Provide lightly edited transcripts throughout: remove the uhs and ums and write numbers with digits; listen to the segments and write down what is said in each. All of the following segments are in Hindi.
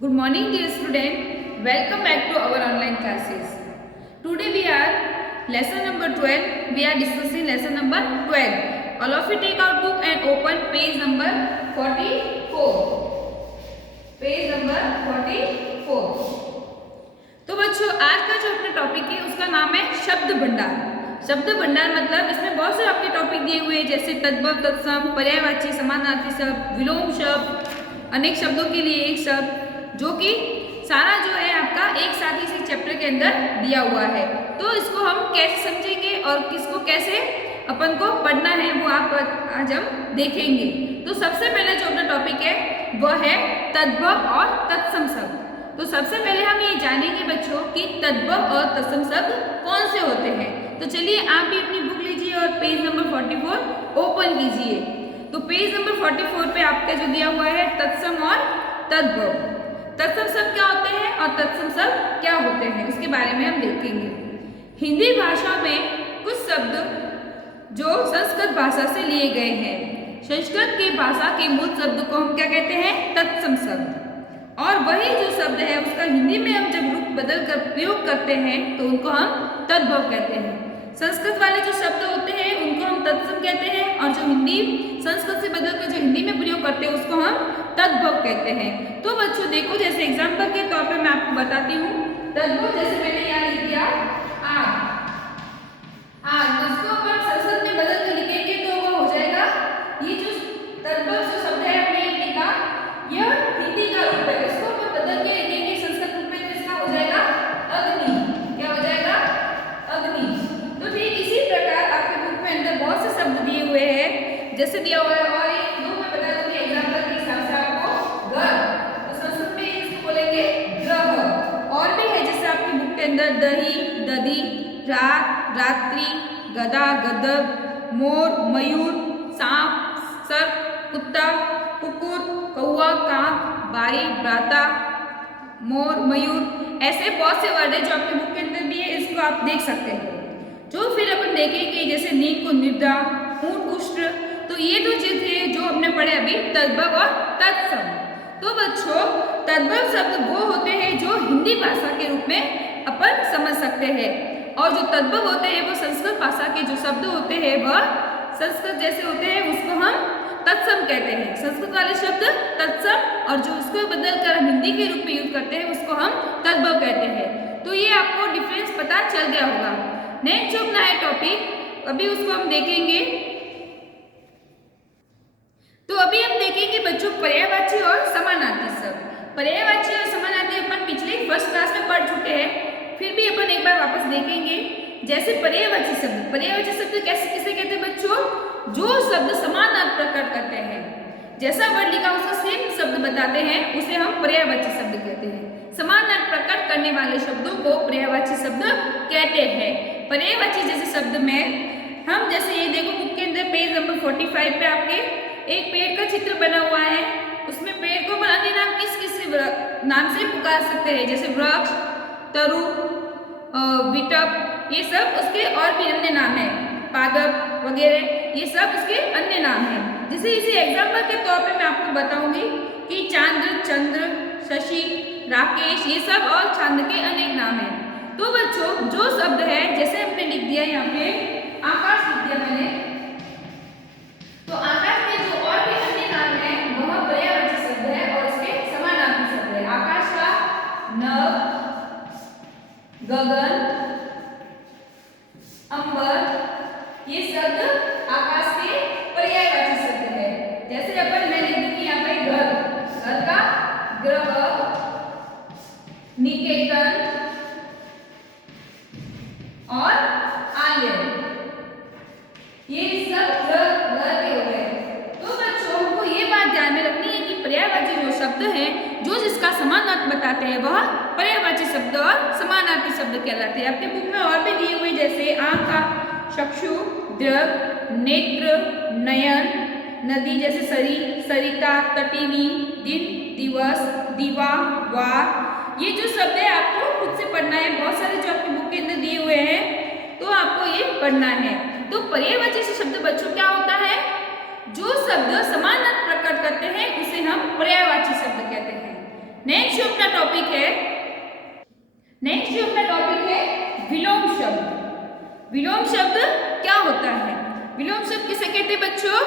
Good morning, dear student. Welcome back to our online classes. Today we are lesson number 12. We are discussing lesson number 12. All of you take out book and open page number 44. Page number 44. तो बच्चों आज का जो अपना टॉपिक है उसका नाम है शब्द भंडार। शब्द भंडार मतलब इसमें बहुत से आपके टॉपिक दिए हुए हैं, जैसे तद्भव, तत्सम, पर्यायवाची, समानार्थी शब्द, विलोम शब्द, अनेक शब्दों के लिए एक शब्द, जो कि सारा जो है आपका एक साथ ही चैप्टर के अंदर दिया हुआ है। तो इसको हम कैसे समझेंगे और किसको कैसे अपन को पढ़ना है वो आप आज हम देखेंगे। तो सबसे पहले जो अपना टॉपिक है वह है तद्भव और तत्सम शब्द। तो सबसे पहले हम ये जानेंगे बच्चों कि तद्भव और तत्सम शब्द कौन से होते हैं। तो चलिए आप भी अपनी बुक लीजिए और पेज नंबर 44 ओपन कीजिए। तो पेज नंबर 44 पे आपका जो दिया हुआ है तत्सम और तद्भव। तत्सम शब्द क्या होते हैं और तत्सम शब्द क्या होते हैं उसके बारे में हम देखेंगे। हिंदी भाषा में कुछ शब्द जो संस्कृत भाषा से लिए गए हैं। संस्कृत की भाषा के मूल शब्द को हम क्या कहते हैं? तत्सम शब्द। और वही जो शब्द है उसका हिंदी में हम जब रूप बदल कर प्रयोग करते हैं तो उनको हम तद्भव कहते हैं। संस्कृत वाले जो शब्द होते हैं उनको हम तत्सम कहते हैं और जो हिंदी संस्कृत से बदल कर जो हिंदी में प्रयोग करते हैं उसको हम तद्भव कहते हैं। तो बच्चों देखो, जैसे एग्जाम्पल के तौर पे मैं आपको बताती हूँ। तद्भव जैसे मैंने यहाँ लिख दिया आग, इसको अपन संस्कृत में बदल कर लिखेंगे तो वो हो जाएगा, ये जो तद्भव जो शब्द है हमने लिखा यह हिंदी का रूप है, इसको अपन बदल के लिखेंगे संस्कृत रूप में तो इसका हो जाएगा अग्नि। क्या हो जाएगा? अग्नि। तो ठीक इसी प्रकार आपके बुक में अंदर बहुत से शब्द दिए हुए हैं, जैसे दिया हुआ है और एक दो मैं बता दूंगी एग्जाम्पल के हिसाब से आपको। घर तो संस्कृत में इसको बोलेंगे ग्रह। और भी है जैसे आपकी बुक के अंदर दही, दधी, रात, रात्रि, गदा, गदब, मोर, मयूर, सांप, सर्प, कुत्ता, कुकुर, कौवा, काक, बाई, प्राता, मोर, मयूर, ऐसे बहुत से वर्ड है जो आपके बुक के अंदर भी है, इसको आप देख सकते हैं। जो फिर अपन देखेंगे जैसे नींद को निद्रा, ऊंट उष्ट्र, तो ये जो चीज है जो हमने पढ़े अभी तद्भव और तत्सम। तो बच्चों तद्भव शब्द वो होते हैं जो हिंदी भाषा के रूप में अपन समझ सकते हैं, और जो तद्भव होते हैं वो संस्कृत भाषा के जो शब्द होते हैं वह संस्कृत जैसे होते हैं उसको हम तत्सम कहते हैं। संस्कृत वाले शब्द तत्सम और जो उसको बदल कर हम हिंदी के रूप में यूज करते हैं उसको हम तद्भव कहते हैं। तो ये आपको डिफरेंस पता चल गया होगा। नेक्स्ट जो अपना है टॉपिक अभी उसको हम देखेंगे। तो अभी हम देखेंगे बच्चों पर्यायवाची और समानार्थी शब्द। पर्यायवाची और समानार्थी अपन पिछले फर्स्ट क्लास में पढ़ चुके हैं, फिर भी अपन एक बार वापस देखेंगे। जैसे पर्यायवाची शब्द, पर्यायवाची शब्द कैसे किसे कहते हैं बच्चों? जो शब्द समान अर्थ प्रकट करते हैं, जैसा वर्ड लिखा उसका सेम शब्द बताते हैं उसे हम पर्यायवाची शब्द कहते हैं। समान अर्थ प्रकट करने वाले शब्दों को पर्यायवाची शब्द कहते हैं। पर्यायवाची जैसे शब्द में हम जैसे ये देखो बुक के अंदर पेज नंबर 45 पे आपके एक पेड़ का चित्र बना हुआ है, उसमें पेड़ को अन्य नाम किस किस नाम से पुकार सकते हैं, जैसे वृक्ष, तरु, विटप, ये सब उसके और भी अन्य नाम है, पादप वगैरह, ये सब उसके अन्य नाम हैं। जैसे इसी एग्जाम्पल के तौर पे मैं आपको बताऊंगी कि चांद्र, चंद्र, शशि, राकेश, ये सब और छंद के अनेक नाम हैं। तो बच्चों जो शब्द है जैसे हमने लिख दिया यहाँ पे आकाश लिख दिया मैंने, तो आकाश में जो और भी अन्य नाम है वह पर्यायवाची शब्द है और इसके समानार्थी शब्द है। आकाश का नभ, गगन, अंबर, ये शब्द आकाश के पर्यायवाची शब्द है। जैसे अपन मैं लिख दूंगी यहाँ पे घर, घर का ग्रह, निकेतन और आर्य, ये सब घर के हो गए। तो बच्चों हमको ये बात ध्यान में रखनी है कि पर्यायवाची जो शब्द है जो जिसका समान अर्थ बताते हैं वह पर्यायवाची शब्द और समानार्थी शब्द कहलाते हैं। आपके बुक में और भी दिए हुए जैसे आंखा, चक्षु, दृक, नेत्र, नयन, नदी जैसे सरी, सरिता, तटिनी, दिन, दिवस, दीवा, वार, ये जो शब्द है आपको खुद से पढ़ना है। बहुत सारे जो आपके बुक के अंदर दिए हुए हैं तो आपको ये पढ़ना है। तो पर्यायवाची शब्द बच्चों क्या होता है? जो शब्द समान अर्थ प्रकट करते हैं उसे हम पर्यायवाची शब्द कहते हैं। नेक्स्ट जो अपना टॉपिक है विलोम शब्द। विलोम शब्द क्या होता है? विलोम शब्द किसे कहते हैं बच्चों?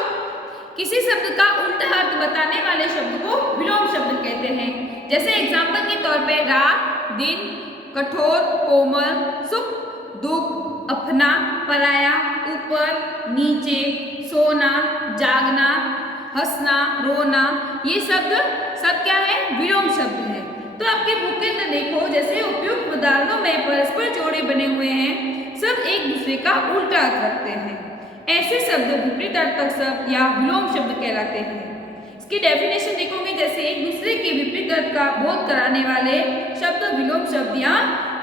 किसी शब्द का उल्टा अर्थ बताने वाले शब्द को विलोम शब्द कहते हैं। जैसे एग्जाम्पल के तौर पे रात, दिन, कठोर, कोमल, सुख, दुख, अपना, पराया, ऊपर, नीचे, सोना, जागना, हंसना, रोना, ये शब्द सब क्या है? विलोम शब्द है। तो आपके बुक के अंदर देखो, जैसे उपयुक्त उदाहरणों में परस्पर जोड़े बने हुए हैं, सब एक दूसरे का उल्टा अर्थ रखते हैं। ऐसे शब्द विपरीत अर्थक शब्द या विलोम शब्द कहलाते हैं। इसकी डेफिनेशन देखोगे, जैसे एक दूसरे के विपरीत अर्थ का बोध कराने वाले शब्द विलोम शब्द या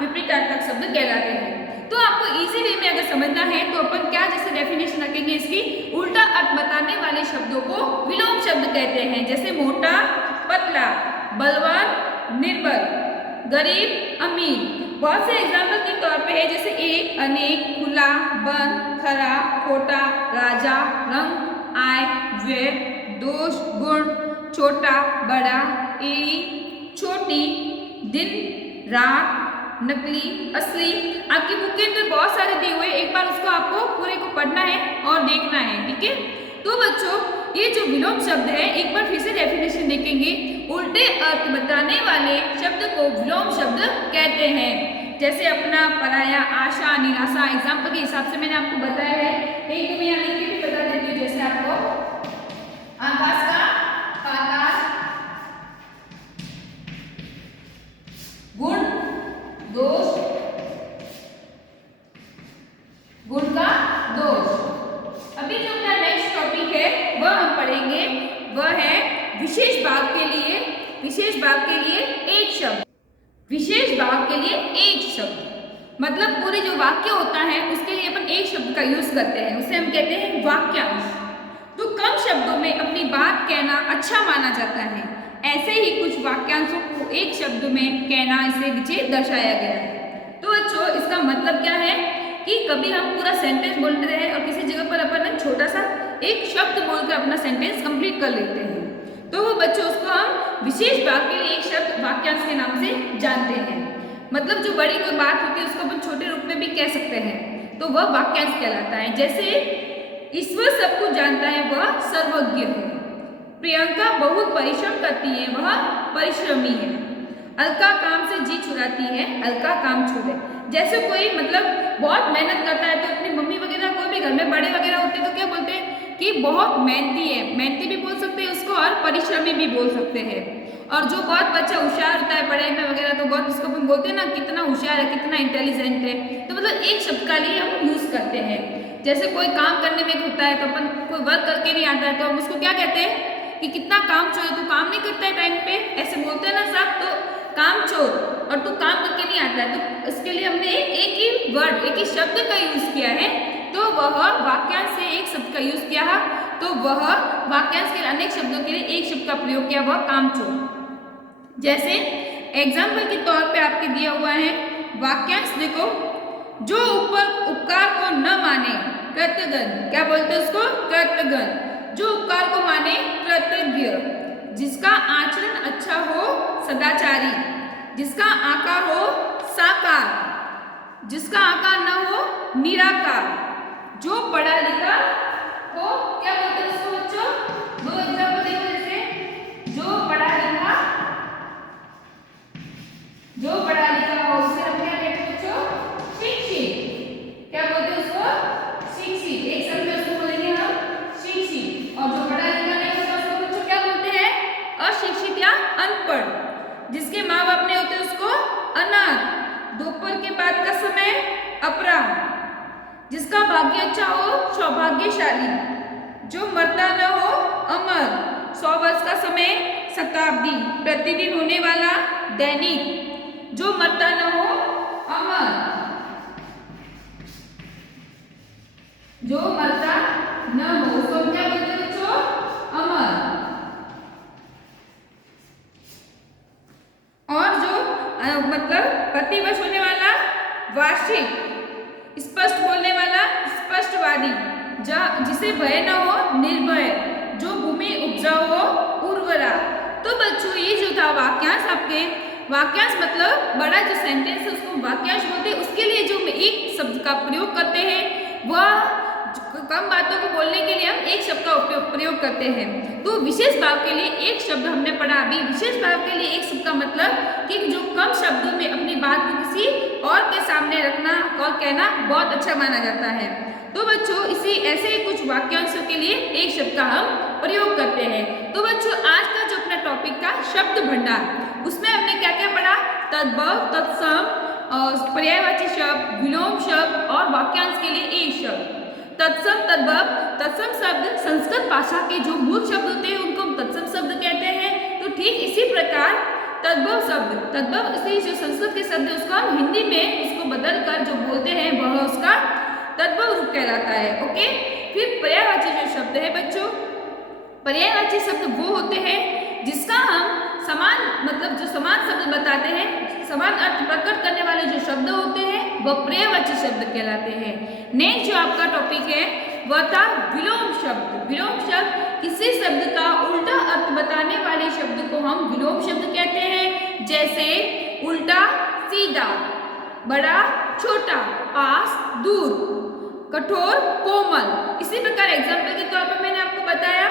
विपरीत अर्थक शब्द कहलाते हैं। तो आपको इजी वे में अगर समझना है तो अपन क्या जैसे डेफिनेशन रखेंगे इसकी, उल्टा अर्थ बताने वाले शब्दों को विलोम शब्द कहते हैं। जैसे मोटा, पतला, बलवान, निर्बल, गरीब, अमीर। बहुत से एग्जाम्पल के तौर पे है, जैसे एक, अनेक, खुला, बंद, खरा, खोटा, राजा, रंग, आय, व्यय, दोष, गुण, छोटा, बड़ा, एड़ी, छोटी, दिन, रात, नकली, असली। आपकी बुक के अंदर बहुत सारे दिए हुए, एक बार उसको आपको पूरे को पढ़ना है और देखना है, ठीक है। तो बच्चों, ये जो विलोम शब्द है, एक बार फिर से डेफिनेशन देखेंगे। उल्टे अर्थ बताने वाले शब्द को विलोम शब्द कहते हैं। जैसे अपना, पराया, आशा, निराशा। एग्जाम्पल के हिसाब से मैंने आपको बताया है, एक तो मैं यहाँ लिख के भी बता देती हूँ। जैसे आपको आकाश का पाताल, गुण, दोष, गुण का दोष। अभी जो अपना नेक्स्ट टॉपिक है वह हम पढ़ेंगे, वह है विशेष भाग के लिए एक शब्द। विशेष भाग के लिए एक शब्द मतलब पूरे जो वाक्य होता है उसके लिए अपन एक शब्द का यूज करते हैं, उसे हम कहते हैं वाक्यांश। तो कम शब्दों में अपनी बात कहना अच्छा माना जाता है। ऐसे ही कुछ वाक्यांशों को एक शब्द में कहना इसे नीचे दर्शाया गया है। तो बच्चों, इसका मतलब क्या है कि कभी हम पूरा सेंटेंस बोल रहे हैं और किसी जगह पर अपन छोटा सा एक शब्द बोलकर अपना सेंटेंस कंप्लीट कर लेते हैं, तो वो बच्चों उसको हम विशेष भाग के लिए एक शब्द वाक्यांश के नाम से जानते हैं। मतलब जो बड़ी कोई बात होती है उसको अपन छोटे रूप में भी कह सकते हैं, तो वह वाक्यांश कहलाता है। जैसे ईश्वर सब कुछ जानता है, वह सर्वज्ञ है। प्रियंका बहुत परिश्रम करती है, वह परिश्रमी है। अलका काम से जी छुड़ाती है, अलका काम छुड़े। जैसे कोई मतलब बहुत मेहनत करता है, तो अपनी मम्मी वगैरह कोई भी घर में बड़े वगैरह होते हैं तो क्या बोलते हैं कि बहुत मेहनती है, मेहनती भी बोल सकते हैं उसको और परिश्रमी भी बोल सकते हैं। और जो बहुत बच्चा होशियार होता है पढ़ाई में वगैरह, तो बहुत उसको हम बोलते हैं ना कितना होशियार है, कितना इंटेलिजेंट है। तो मतलब एक शब्द का लिए हम यूज करते हैं। जैसे कोई काम करने में होता है, तो अपन कोई वर्क करके नहीं आता है तो हम उसको क्या कहते हैं कि कितना काम चोर है, तू काम नहीं करता है टाइम पे, ऐसे बोलते हैं ना सब। तो काम चोर, और तू काम करके नहीं आता है, तो इसके लिए हमने एक ही वर्ड, एक ही शब्द का यूज किया है। तो वह वाक्यांश से एक शब्द का यूज किया है, तो वह वाक्यांश के अनेक शब्दों के लिए एक शब्द का प्रयोग किया, वह कामचोर। जैसे एग्जाम्पल के तौर पे आपके दिया हुआ है वाक्यांश देखो, जो ऊपर उपकार को न माने कृतघ्न, क्या बोलते हैं उसको? कृतघ्न। जो उपकार को माने कृतज्ञ। जिसका आचरण अच्छा हो सदाचारी, जिसका आकार हो साकार, जिसका आकार न हो निराकार। जो पढ़ा लिखा हो, क्या बोलते हैं उसको बच्चों? दो एग्जाम्पल देखो, जैसे जो पढ़ा लिखा हो उसे हम क्या कहते हैं बच्चों? शिक्षित। क्या बोलते हैं उसको? शिक्षित। एक शब्द में उसको बोलेंगे हम शिक्षित। और जो पढ़ा लिखा नहीं होता उसको बच्चों क्या बोलते हैं? अशिक्षित या अनपढ़। जिसके माँ बाप नहीं होते उसको अनाथ। दोपहर के बाद का समय अपराह। जिसका भाग्य अच्छा हो सौभाग्यशाली। जो मरता न हो अमर। 100 वर्ष का समय शताब्दी। प्रतिदिन होने वाला दैनिक। जो मरता न हो अमर। जो मरता न हो उसको क्या बोलते हैं बच्चों? अमर। और जो मतलब प्रतिवर्ष होने वाला वार्षिक। स्पष्ट बोलने वाला स्पष्टवादी। जिसे भय न हो निर्भय। जो भूमि उपजाऊ हो उर्वरा। तो बच्चों, ये जो था का वाक्यांश आपके वाक्यांश मतलब बड़ा जो सेंटेंस है उसको वाक्यांश बोलते हैं। उसके लिए जो हम एक शब्द का प्रयोग करते हैं वह कम बातों को बोलने के लिए हम एक शब्द का प्रयोग करते हैं। तो विशेष भाव के लिए एक शब्द हमने पढ़ा अभी। विशेष भाव के लिए एक शब्द का मतलब कि जो कम शब्दों में अपनी बात को किसी और के सामने रखना और कहना बहुत अच्छा माना जाता है। तो बच्चों इसी ऐसे ही कुछ वाक्यांशों के लिए एक शब्द का हम प्रयोग करते हैं। तो बच्चों आज का जो अपना टॉपिक था शब्द भंडार, उसमें हमने क्या क्या पढ़ा? तद्भव, तत्सम, पर्यायवाची शब्द, विलोम शब्द और वाक्यांश के लिए एक शब्द। तत्सम, तद्भव, तत्सम शब्द संस्कृत भाषा के जो मूल शब्द होते हैं उनको हम तत्सम शब्द कहते हैं। तो ठीक इसी प्रकार तद्भव शब्द, तद्भव इसी जो संस्कृत के शब्द है उसको हम हिंदी में उसको बदल कर जो बोलते हैं वह उसका तद्भव रूप कहलाता है। ओके, फिर पर्यायवाची जो शब्द है बच्चों, पर्यायवाची शब्द वो होते हैं जिसका हम समान मतलब जो समान शब्द बताते हैं, समान अर्थ प्रकट करने वाले जो शब्द होते हैं वह पर्यायवाची शब्द कहलाते हैं। नेक्स्ट जो आपका टॉपिक है वह था विलोम शब्द। विलोम शब्द किसी शब्द का उल्टा अर्थ बताने वाले शब्द को हम विलोम शब्द कहते हैं। जैसे उल्टा सीधा, बड़ा छोटा, पास दूर, कठोर कोमल। इसी प्रकार एग्जाम्पल के तौर पर मैंने आपको बताया।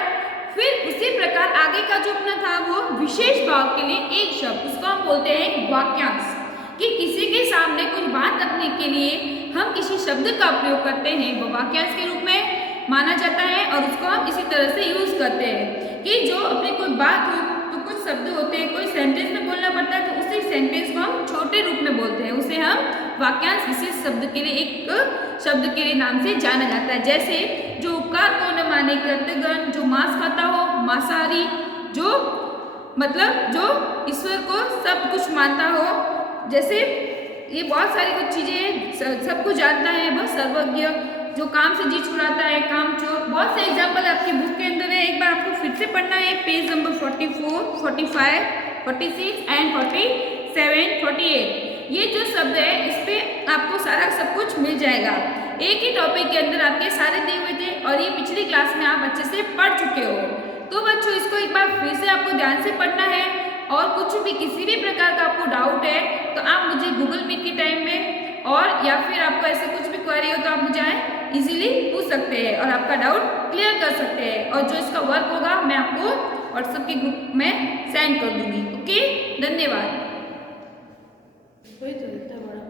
फिर उसी प्रकार आगे का जो अपना था वो विशेष भाव के लिए एक शब्द, उसको हम बोलते हैं वाक्यांश। कि किसी के सामने कुछ बात रखने के लिए हम किसी शब्द का प्रयोग करते हैं वो वाक्यांश के रूप में माना जाता है और उसको हम इसी तरह से यूज करते हैं कि जो अपनी कोई बात हो तो कुछ शब्द होते हैं, कोई सेंटेंस में बोलना पड़ता है तो उसी सेंटेंस को हम छोटे रूप में बोलते हैं, उसे हम वाक्यांश विशेष शब्द के लिए एक शब्द के लिए नाम से जाना जाता है। जैसे जो उपकार को न माने कृतघ्न, जो मांस खाता हो मांसाहारी, जो मतलब जो ईश्वर को सब कुछ मानता हो, जैसे ये बहुत सारी कुछ चीजें सब कुछ जानता है, वह सर्वज्ञ, जो काम से जी छुड़ाता है कामचोर। बहुत से एग्जाम्पल आपकी बुक के अंदर है, एक बार आपको फिर से पढ़ना है पेज नंबर 44, 45, 46 एंड 47, 48। ये जो शब्द है इस पे आपको सारा सब कुछ मिल जाएगा। एक ही टॉपिक के अंदर आपके सारे दिए हुए थे और ये पिछली क्लास में आप अच्छे से पढ़ चुके हो। तो बच्चों इसको एक बार फिर से आपको ध्यान से पढ़ना है और कुछ भी किसी भी प्रकार का आपको डाउट है तो आप मुझे गूगल मीट के टाइम में और या फिर आपको ऐसे कुछ भी क्वेरी हो तो आप मुझे इजीली पूछ सकते हैं और आपका डाउट क्लियर कर सकते हैं। और जो इसका वर्क होगा मैं आपको व्हाट्सएप के ग्रुप में सेंड कर दूंगी। ओके, धन्यवाद।